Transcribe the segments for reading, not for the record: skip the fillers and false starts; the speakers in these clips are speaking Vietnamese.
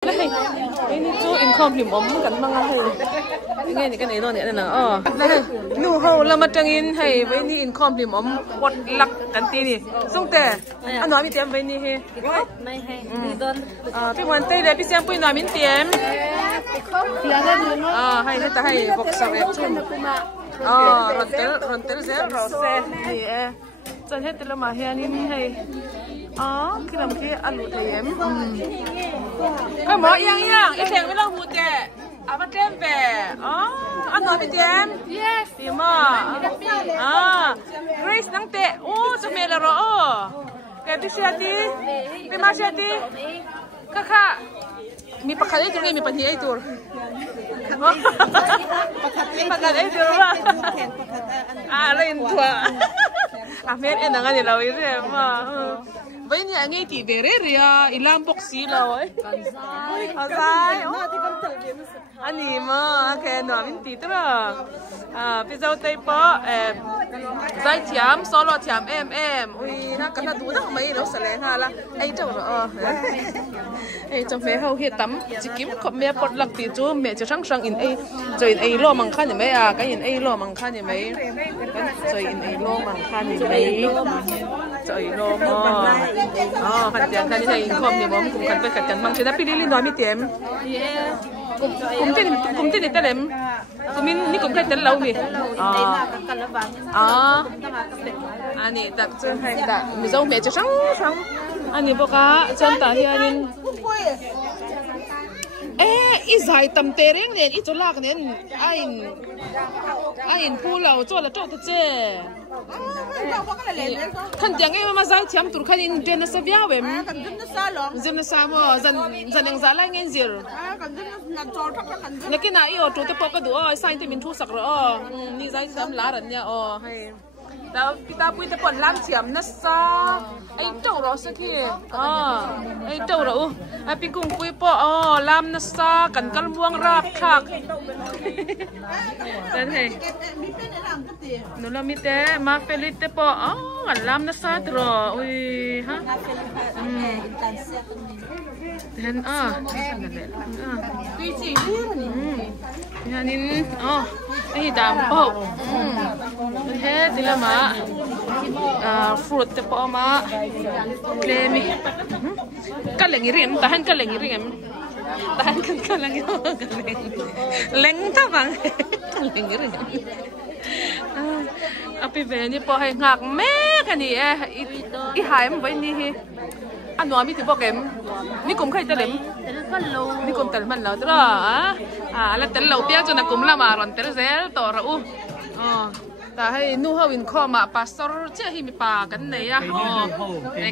Ini tu income lim kan mga hay. Ngay ni kan ito ni na nu ho la matangin hay với ni income lim quật lắc kan ti ni. Sung te. Ano mi tiam với ni he. Mai hay. Đi don. Pi wan te le pi siam pui na min tiam. Hay ta hay bok sa re chun. Rontel zel ro se ni chân hết là mà hiện in hay khi làm cái ăn lụt thì em cái mỏ yang ít tiền với lâu hụt kẹ bắt đem về ăn nói với em thì mà Grace năng tệ cho mẹ là rõ cái đi xe đi đi mà xe đi kakak mi pakai itu mi pakai itu pakai itu lain tua Ahmed enangan ni lawi re ma bây giờ ngay thì về rồi ilam boxi lawi azai ani ma cái nó mình tí nữa bây giờ tay po zai thiam solo thiam em ui na cái đủ nó mấy đâu sale ha la ai đâu rồi ai trong mẹ hậu hiện tắm chỉ kiếm có mẹ bật lắc tí chú mẹ cho sang in ai rồi in ai lo mang khăn như mấy cái in ai lo mang khăn như mấy rồi in ai lo mang khăn như mấy rồi lo mà khăn tiền khăn như này không thì bom cùng khăn với khăn tiền mang chỉ đã pili nói mi tiệm cùng tên tên em cùng mình cùng cái tên lâu mi anh ấy đặt cho hay đặt mình dâu mẹ cho sáng anh ấy bốc cá chân ta thì anh ít dài tầm tê riêng nên ít chỗ lạc nên anh phu lâu cho là chỗ thật chứ khăn tiếng em mà dài thiam tụi khăn in trên nó sẽ béo vậy dìm nó sao mà dần yang giá lại nghe gì này cái này ở chỗ tôi bóc cái đũa sai thì mình thu sặc rồi ni dài thiam lá rồi nha hay ta kita punya pun lam thiam nó sa ai trâu rồi sao kia ai trâu rồi ai cung pui po lam nó sa cần cân buông rap khạc tên này nó là mi té mà felit té po lam nó sa rồi ui ha tên tuy chỉ nhà nín ai đam po thế thì là mà fruit te po ma lemi kaleng rim tahan kaleng rim tahan kan kaleng leng ta bang kaleng rim api ve ni po hai ngak me ka ni i haim vai ni hi anwa mi ti bo kem ni kum khai ta lem ni kum tel man lo tra la tel lo pia cho na kum la ma ron tel zel to ra ta hay nu hao in kho mà pastor che hi mi pa kan nei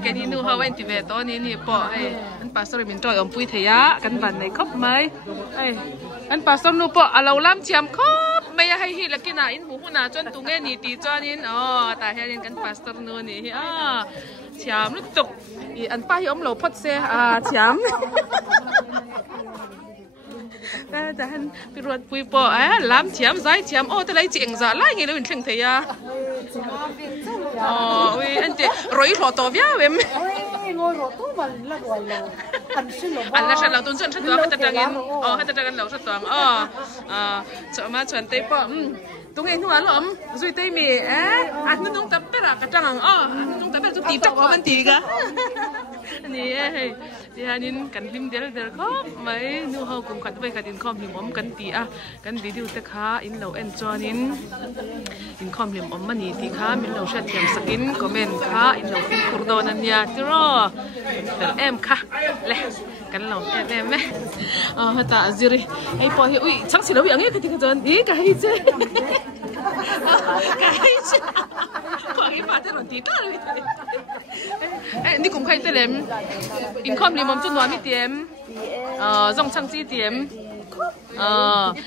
cái ni nu hao en ti ve to ni po ai an pastor min troi om pui thea kan van nei khop mai ai an pastor nu po alo lam chiam khop mai hay hi la kina in mu huna chon tu nge ni ti chon in ta he kan pastor nu ni hi chiam lu tuk i an pa hi om lo phot se chiam ta han pi ruột pui po lam chiam zai chiam ta lấy chuyện giả lại nghe lên thằng thầy ui anh chị rồi lo to vía em ngồi lo to mà là rồi lo anh là sao lo tuần chân sát tuần hết ta trang hết ta trang lo sát tuần sợ mà chuẩn tây po tụi em thu lắm rồi tây mì anh nó tập tất cả cái trang nó tập tất cả chắc có vấn đề cả nè thì anh cần lim del khóc mấy nu hao cùng khát với khát in com lim om cần cần đi điều tất cả in lâu en cho in com lim om mani thì khá mình lâu sẽ tìm skin comment khá in lâu phim kurdo nè nha tiro em khá lẹ cần lòng em ấy ta ziri ai po hi ui chắc chỉ lâu bị nghe cái tiếng chân cái chứ cái chứ có cái phát rồi tí cái đi cùng khai tên em income lim om chút nói mi tiệm dòng trang trí tiệm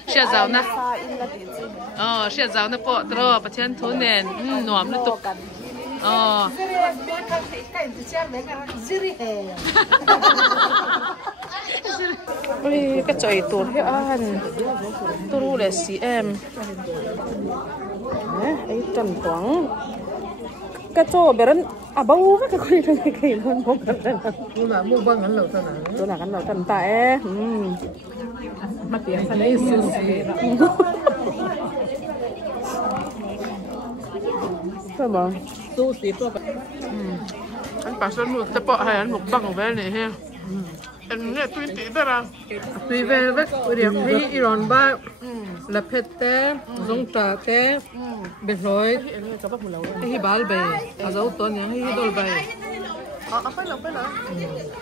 xe giàu na xe giàu na po tro bắt chân thốn nền nóm liên tục cái trời tuột hết anh tôi là xí em ấy trần toán cái chỗ beren bau với cái con này cái con bông cái này mua là mua bông ăn lẩu sao nào chỗ nào ăn lẩu tận tại mà tiền sao đấy xương gì sao mà sushiตัวanh bảo sao một tập hay anh một bằng về này ha anh nghe tôi tí đó là tùy về với điểm hay Iran ba là phết té giống trà té biệt rồi hay bál bề à dấu tuần nhá hay đôi bề phải là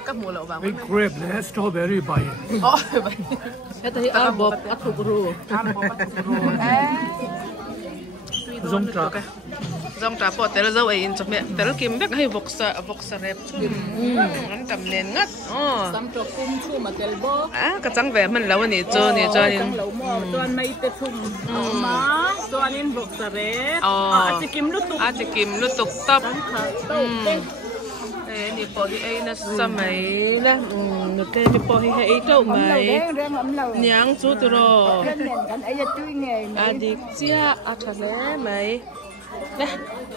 các mùa lẩu vàng cái grape này strawberry bay vậy cái thấy à bột à thục rù giống trà dòng trà bộtแต่ละเจ้าเองจะเนี่ยแต่ละกิมแบบให้วกสะเร็บชุ่มงั้นจำเนียนงัดซ้ำตัวกุ้งชุ่มมาเตลโบกระจังแหวนมันแล้วนี่เจอนี่ตัวไม่เตะชุ่มมาตัวนี้วกสะเร็บอาจจะกิมลุตุกตับนี่พอที่ไอ้น่ะสมัยละนึกแกที่พอที่ไอ้เจ้าไหมยังสู้ตัวรอดิเจ้าอาทะเลไหมnè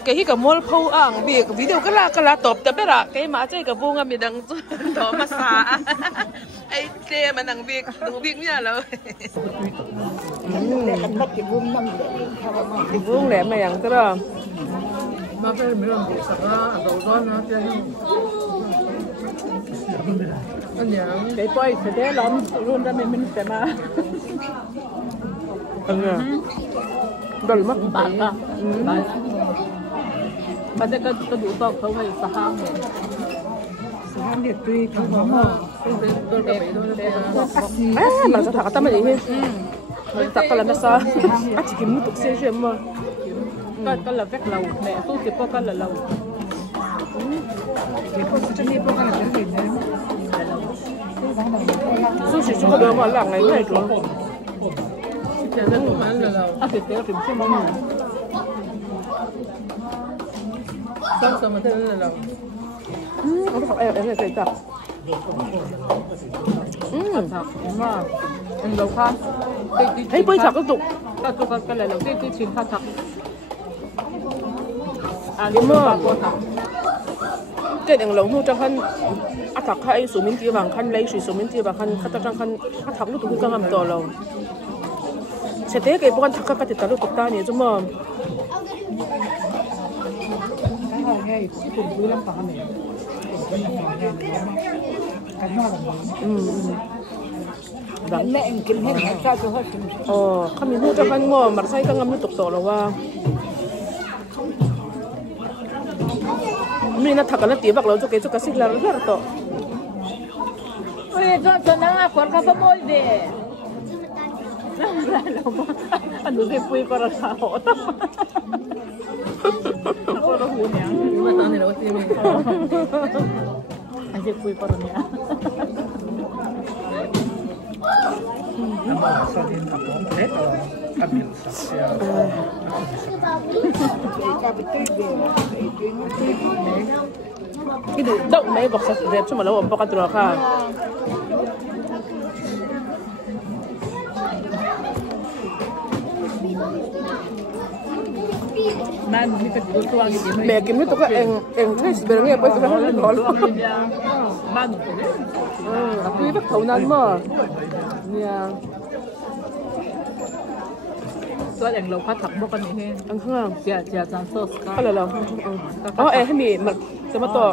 cái hi cả mol phâu ang việc video cái là top tập ra cái mà chơi cái vuông mi đằng đó mà xa ai chơi mà đằng việc đủ việc như là cái vuông lẹ mà yang đó mà phải mấy lần bị sặc ra đầu đó nó chơi anh nhớ cái quay phải để lắm luôn ra mình sẽ mà đôi mắt bạn à bạn sẽ có đủ to không hay sahang dia tui kamu mà sao thằng ta mới vậy mình tập cái là nó sao chỉ kiếm tục xe xem mà cái là vét lầu mẹ tôi chỉ có cái là lầu cái con sẽ đi có cái là cái gì nữa tôi chỉ chụp được mà làm ngày này rồi Chả ra tụi hắn là lầu thì téo tìm xem mong sao mà tên là lầu không học em là phải tập mà em lầu khác thấy bơi thật cái tục cái là lầu cái chuyện khác thật đúng không cái đèn lồng nu trong khăn thật hay số miếng kia bằng khăn lấy số miếng kia bằng khăn khăn trong khăn thật lúc tụi cái ngầm to lầu sẽ thế cái bọn thắc các cái tao lúc ta này chứ mà mẹ em kiếm hết ra cho hết không biết mua cho anh mua mà say cái ngâm lúc to là wa mình nó thật là tiếc bạc lâu cho cái xích là rất to ôi cho nó còn có bao môi để anh đừng quay qua sao họ tao nó hú nhá mà tao này đâu xem anh sẽ quay qua nhá cái động mấy bọc sạch đẹp chứ mà lâu bọc ăn được ha mẹ kiếm cái tụi em thấy sự việc nghe bây giờ không có luôn quý bắt thầu nan mà nhaตัวอย่างเราพัดถักบอกกันนี่อันข้างเจียจานโซ่อะไรเราเอ้ให้มีมันจะมาต่อ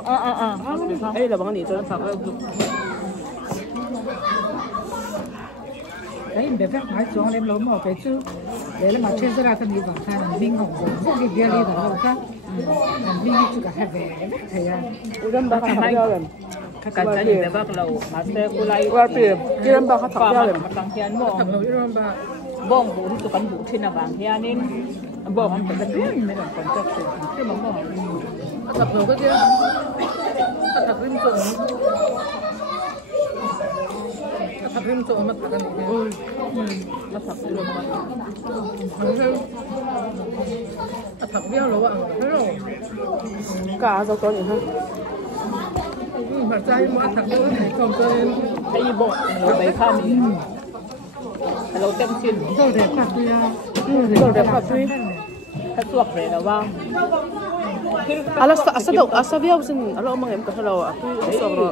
เราบังนี่จะถักแล้วđấy để phép nói xuống em lớn một cái chứ đấy là mà trên ra cái gì khoảng hai mình học rồi không đi đi đâu đâu khác mình đi chụp cả hai về thầy à udah bakal thằng nhau rồi cái cái gì để bác lầu mà xe cô lấy qua tiền kia em bakal thằng nhau rồi mà thằng kia nó bong bố thì tụi con bố thì là vàng kia nên bong anh phải là biết mình là còn chắc chắn cái món bong tập đầu cái kia tập rim trộn tập rim trộn mà tập cái này nó tập luôn mà tập béo lỗ à thế rồi cả rau to nhiều hơn mà trái mà tập béo này không tên cái gì bộ bảy khămเราเต็มชิ้นเราเด็กผักด้วยเราเด็กผักด้วยถ้าสวกเลยแล้วว่า asa biaw sin alo mang em ka halo aku sobro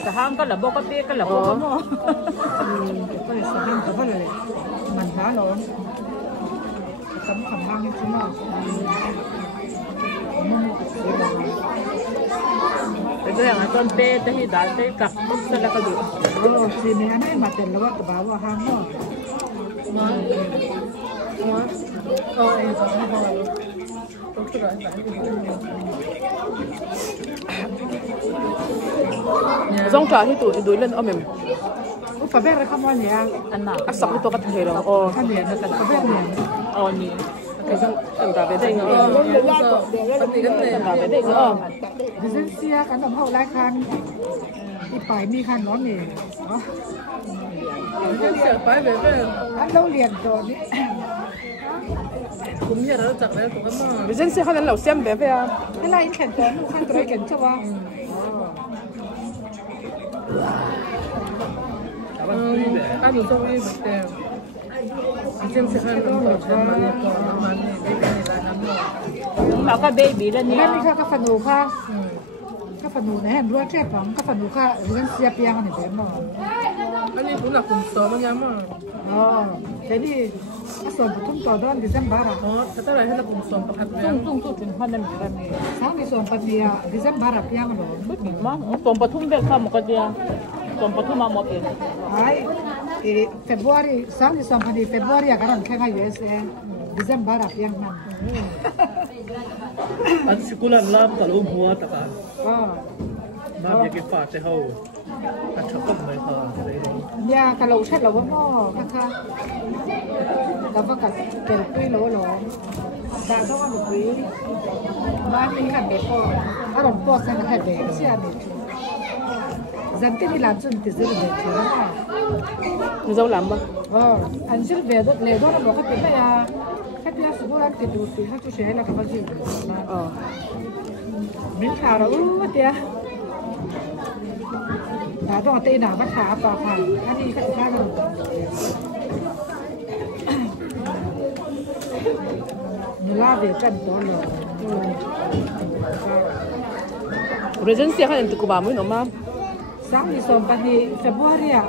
Sahang ka labo ka ti ka labo mo. Ko le sabin ka ba le. Man ha lo. Kam kam bang ni cuma. Itu yang akan teh hidal teh kak sala ka du. Oh, sini ane mate lawat ke bawah hang mo. oh iya Zong trả thì tụi lên ôm em. Phải biết là không ăn nhỉ? Ăn nào? Ác sọc tôi cắt thế rồi. Ồ. Ăn nhỉ là cần phải biết nhỉ? Ồ nhỉ. Cái răng cần cả về đây nữa. Cần cả về đây nữa. Dân xia cái đồng hậu lai khan. Đi phải mi khan nó nhỉ? Dân xia phải về đây. Ăn lâu liền rồi. Cũng như là chặt đấy cũng có mà. Dân xia khan lẩu xem về à? Cái này khen kén, khan cái kén cho à? Ăn được xong đi một tèo. Dân xia khan lẩu xem mà đi còn nó bán đi đây là nắm rồi. Bảo cái baby lên Cái nha. này cái phần nụ kha. Cái phần nụ này em đua chết lắm, cái phần nụ kha dân xia piang này bé mà. Anh ấy cũng là cùng số mà nhá mà. Thế thì cái số của chúng tôi đó thì dân bara. Thế tức là hết là cùng số của hạt Tung tung tung tung hoan nan kan ni. Sáng thì số phần thì dân bara piang rồi. Bất bình mà, tôm bát thum bek tham một dia. Tôm bát thum mà một dia. Ai, Februari, sáng thì số phần thì Februari cái lần khen ngay USA, dân bara piang năm. Anh sikulan lam kalau mua tak kan. Nam yang kita tahu. Anh chọc không mấy thằng cái đấy. Nhà cái lẩu chết lẩu nó các kha. Là vâng cả kẹo quy lẩu lẩu. Đã xong ăn được quý. Mà anh hẳn đẹp po. Ăn đồng po sang cái đẹp chứ ăn được. Dân cái đi làm chân thì rất là đẹp chứ đó. Người dâu làm mà. Anh sẽ về đó lề đó nó có cái này à. Cái kia số anh thì đủ thì hát cho xe là cái gì. Mình thả đó tiệt. Đã đó tên nào bắt thả vào phải. Cái đi cái khác rồi. La về cần đó rồi. Rồi dân xia khan tụi bà mới nó mà. Sáng thì sớm bạn thì Februari à.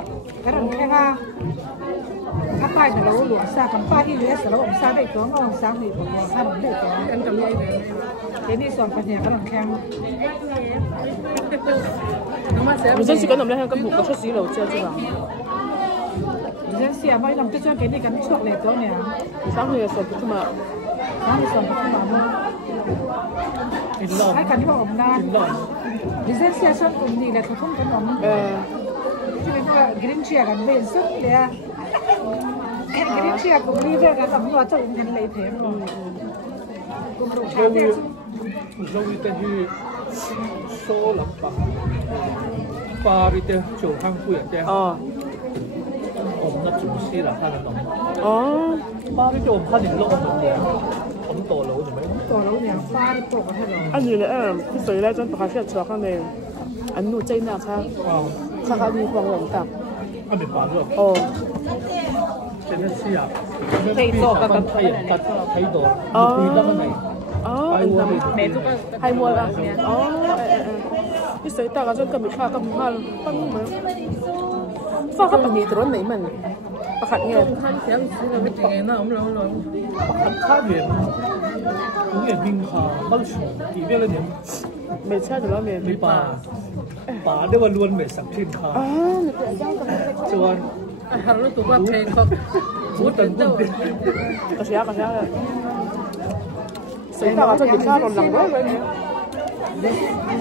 Cái lần khai ra. Các bài là lâu lụa xa cầm bài thì US là ông xa đây có ngon sáng thì còn ngon xa bằng đây có ăn cầm đây đấy. Thế thì sớm bạn thì cái lần khai. Rồi dân xia có nằm lên cái bụng có chút xíu lẩu chưa chứ nào. Dân xia mấy nằm cái này cái chuột lẹp đó nè. Sáng thì sớm cũng mà. Sáng thì sớm cũng mà luôn. Ai cần đi vào ống nan. Dân xia xong cùng đi là không có nóng. Chứ nên green chia gần bên sức lẹ. Green chia cùng đi về cái tấm loa trộn thành lấy thế mà. Cùng đủ cháo thế chứ. Dâu đi tên như số lắm bằng. Ba đi tên chỗ hang quỷ tên. Ông nó chủ sĩ là hai lần ba đi chỗ hai lần lỗ ông tổ lỗ rồi mấy. Tổ lỗ nhà ba đi tổ cái rồi. Anh nhìn lại cái sợi lại chân phải xét cho cái này. Anh nuôi trên nào sao? Sao cái gì quăng lồng tạm? Anh bị phá rồi. Cho nên xí à. Thấy to các con thấy cắt thấy đồ. Tùy đó cái này. Mẹ tụi hay mua ra. Cái sợi ta cái chân cầm bị pha cầm tăng mà. Pha cái bằng gì từ đó này mình. Bác khát nghe. Hắn sẽ không biết chuyện nào lâu lâu. Hắn khác biệt. Cũng là minh hà mất chỉ biết là điểm. Mẹ cha từ đó mẹ bà đây là luôn mẹ sắp thiên khá. Cho anh. Hắn lúc tụi con thề không. Bút tấn đâu. Cái xe rồi. Sợi ta cái chân bị pha còn lằng quá vậy nè.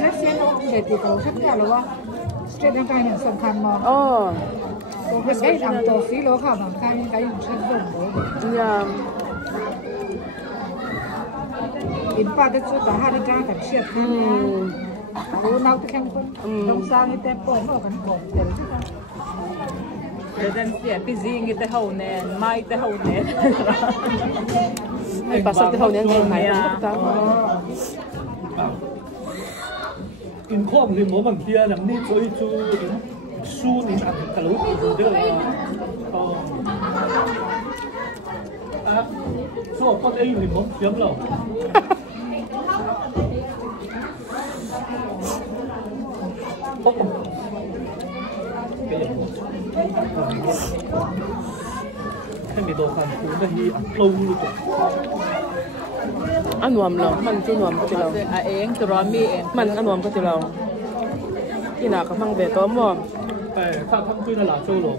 Rất xe nó để từ cầu sắp ra rồi quá. Straight lên cái này sầm khăn mà. Cái làm tổ phí lỗ khảo bằng cái chân rồng đấy. Dạ. In pa cái chỗ đó hai cái cảnh siết. Nào cái khen con. Đông sang cái tempo nó còn còn để chứ không. Rồi dân xia busy người ta hậu nè, mai ta hậu nè. Ai bà sao hậu nè ngày mai không ta. In không thì mỗi bằng kia làm đi chơi chú su thì ăn cả lối từ đó. Su ở con ấy thì muốn kiếm rồi. ให้มีตัวคันคูนที่ตู้ลูกอันนวมเรามันจะนวมก็จะเราเองจะร้อนมีเองมันอันนวมก็จะเราที่หนักกับมังเบต้มว่าแต่ถ้าทำด้วยตลาดโจหลง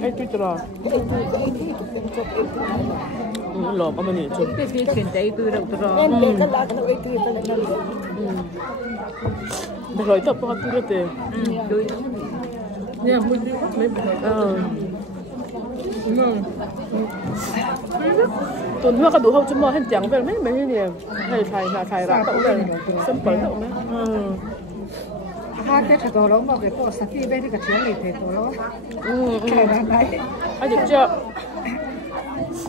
ไอ้ตุ้ยจะรอหลอกก็มันนี่จุดที่พี่เขียนใจตุ้ยเราจะรอแต่ร้อยจับพอตุ้ยเลยเนี่ยมึงไม่ตัวเนื้อกระดูกเขาจะมองให้จังไปไม่เนี่ยให้ไทยรักตัวเลยซ้ำเปิดตัวไหมถ้าเด็กตัวเราบอกเลยพวกสักที่ไม่ได้กับเชื้อหลีตัวเราแค่นั้นไหมอันนี้จะ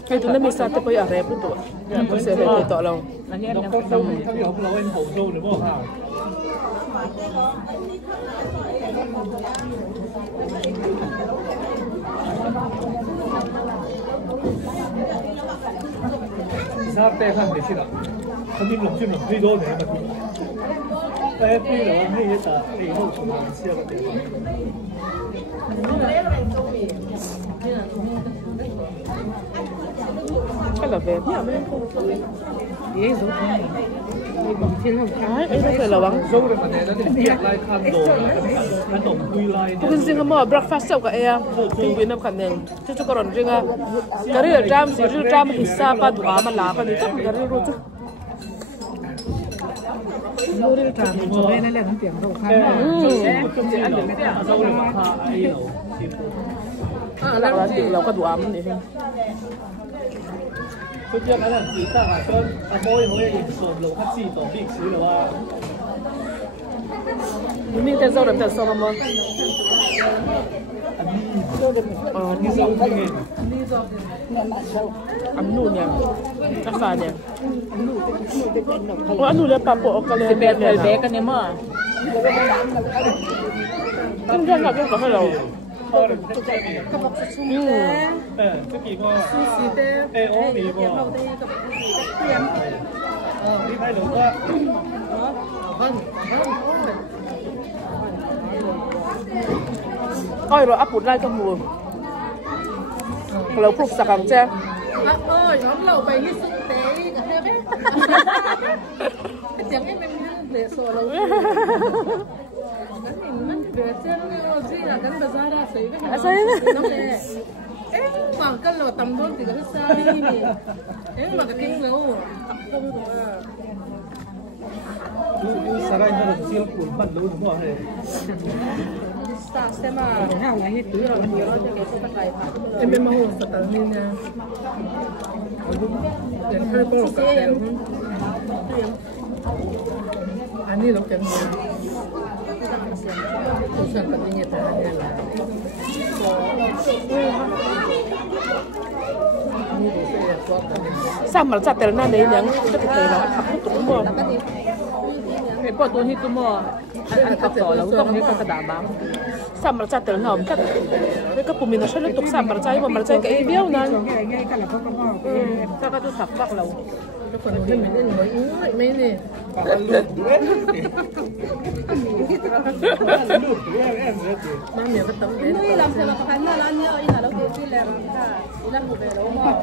ให้ตัวนั้นมีสัตว์ไปอะไรพวกตัวก็เสียเลยตัวเราอันนี้เราต้องถ้าเราเป็นผมโจหรือว่าข้าว사업대 한 몇시다. 손님은 지금 회의도 내는 거. 회의를 회의했다. 회의도 좀 시작을 돼. cái là về nhà bên dễ dụ ấy phải là bằng dâu rồi mà này nó thì tiệc lại khăn đồ khăn tổng quy lại tôi xin không mua breakfast sau cả em tôi biết năm khăn này cho con riêng à cái này là jam gì riêng jam thì sao ba tụi mà lá cái này chắc cái này rồi chứ mua đi trả một chỗ này là thằng tiền đâu khăn ăn được cái này dâu rồi mà ha ai đâu là tiềnเราก็ดูอ้ำนี่ทุกอย่างนั้นสีต่างกันก็อโมยเขาเองส่วนลงคัดสีต่อบิ๊กซื้อหรือว่ามีแต่เจ้าเดิมแต่ส่งมานี่ส่งที่ไงอันนู้นเนี่ยราคาเนี่ยอันนู้นเลยปรับปรุงกันเลยแบบแบบกันเนี่ยมั้งต้องเรื่องกับเรื่องกับให้เรา这几个哎，我明白。你睇到个？อ้อยเราอัปปุดไล่จมูกเราปลุกสักคำแจ้งย้อมเราไปที่สุดเตะกับเธอไหมเสียงให้มันเดือดโซ่เรามันเดือดเจ้าเราจีน่ะกันภาษาอะไรกันอะไรนะฝั่งกันเราตำรวจติดกับใส่มันก็ทิ้งเราตำรวจสลายนั่นเสียงปุ่นปั้นรู้ถึงว่าให้สาเสมาห้าวอะไรให้ตัวเราเดียวเราจะเก็บสักไรผ่านเป็นมโหสถานนี่นะเดี๋ยวให้ก็กับเต็มอันนี้เราเก็บเงินตัวส่วนปัจจัยต่างๆเนี่ยแหละsama saat terna nih yang kita kira aku tuh mau po tuh itu mau an kapto lo tong ni ka kadabang sama saat terna om kat mereka pumina sel tuk sama percaya memercaya ke ibiau nan saka tuh sakpak loคนที่ไม่ได้หน่วยไม่เนี่ยมาเมียก็ต้องเล่นนี่ลำเสนาขันน่ะร้านนี้อีน่ะเราเก็บที่แล้วค่ะอีนั่นบุเบโร่มา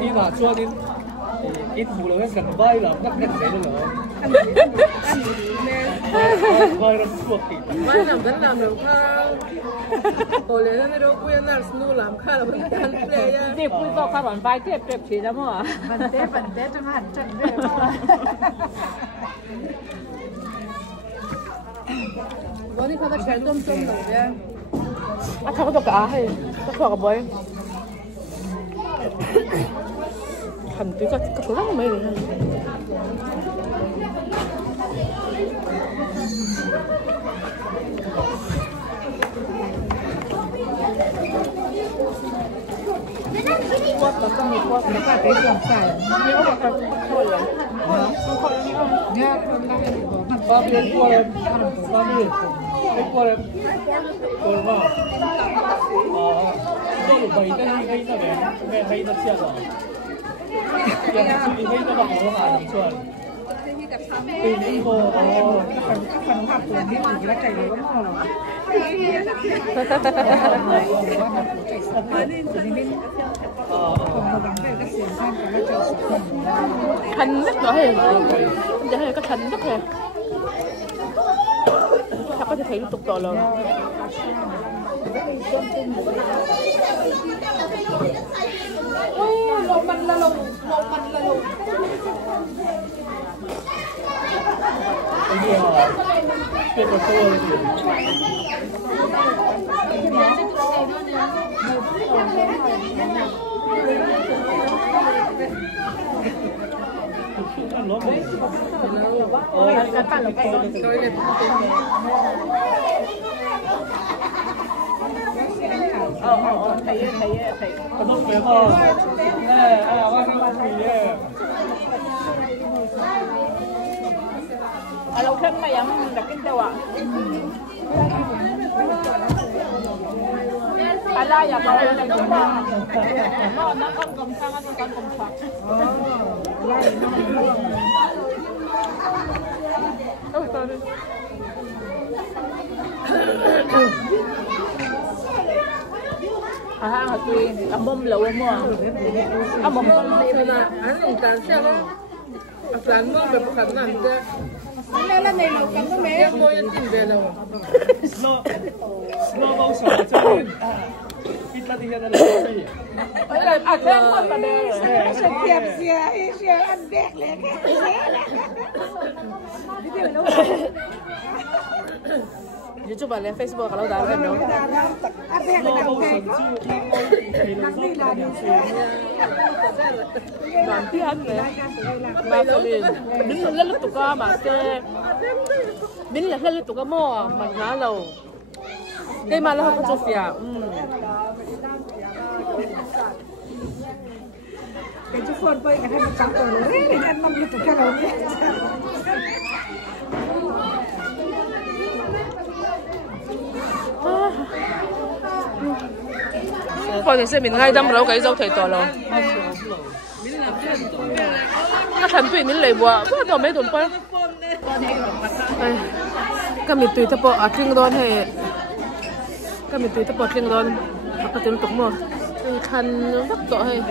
นี่ว่าช่วงนี้อีทูเราก็กันใบหรอนักเสียเลยเหรอใบเราสวดติดใบหนังกันหนังเดี๋ยวข้าวโตเลยนั่นเราคุยนั่นสนุกหลังข้าวเราเป็นการเปลี่ยนนี่คุยก็ข้าวหวานใบเก็บฉีดแล้วมั้งบันเต้จังหันจังเด้อวันนี้เขาจะใช้ต้มๆหน่อยเนี่ยเขาก็ต้องกะให้ต้องขอกับใบขันตีก็kurangไหมเลยควบเราต้องมีควบแล้วก็ไปเสียงใส่เนี่ยเอาแบบคนเลยเนี่ยคนละก็เรียนควบก็เรียนควบ過嚟，過嚟嘛。哦，這個味得黑得咩黑得色啊？你黑得好下唔出嚟。呢個哦，phần hạt của mình thì nó chảy nó ngon lắm. Thành rất rõ ràng, giờ này có thành rất ràng. Thật có thể thấy tục tỏ rồi. Một mình là lùng. cái của tôi thấy nó phải không? Nè, lâu thêm mà giống đặc kinh đâu ạ? Phải la giờ còn là đúng không? Nó không cầm sang nó cầm phật. Ôi trời ơi. À hả tuy ăn bom lẩu mua. Ăn bom Thế mà ăn đồng tàn xe nó tàn mua về khả năng thế. Đây là này lẩu cắm mẹ. Em mua yên tìm về lẩu. Nó bao giờ cho nên ít là đi ra là gì? Đây là ăn thêm con cả đời rồi. Sẽ tiệm xe ăn đẹp lên. YouTube lên Facebook kalau dah kan dong. Gantian ya. Masalin. Bin lalu tu ka master. Bin lalu tu ka mo mana lo. Kay malah ko Sofia. Cái chú phone với cái thằng trắng rồi đấy, ăn mắm như cái đầu đấy. Coi thì xem mình ngay đâm rau cái rau thầy to rồi. Nó thành tụi mình lấy bùa, bữa đầu mấy tuần qua. Cái mình tùy theo bộ ở trên đó hay, cái mình tùy theo bộ trên đó, cái tiếng tục mà, thành rất to hay.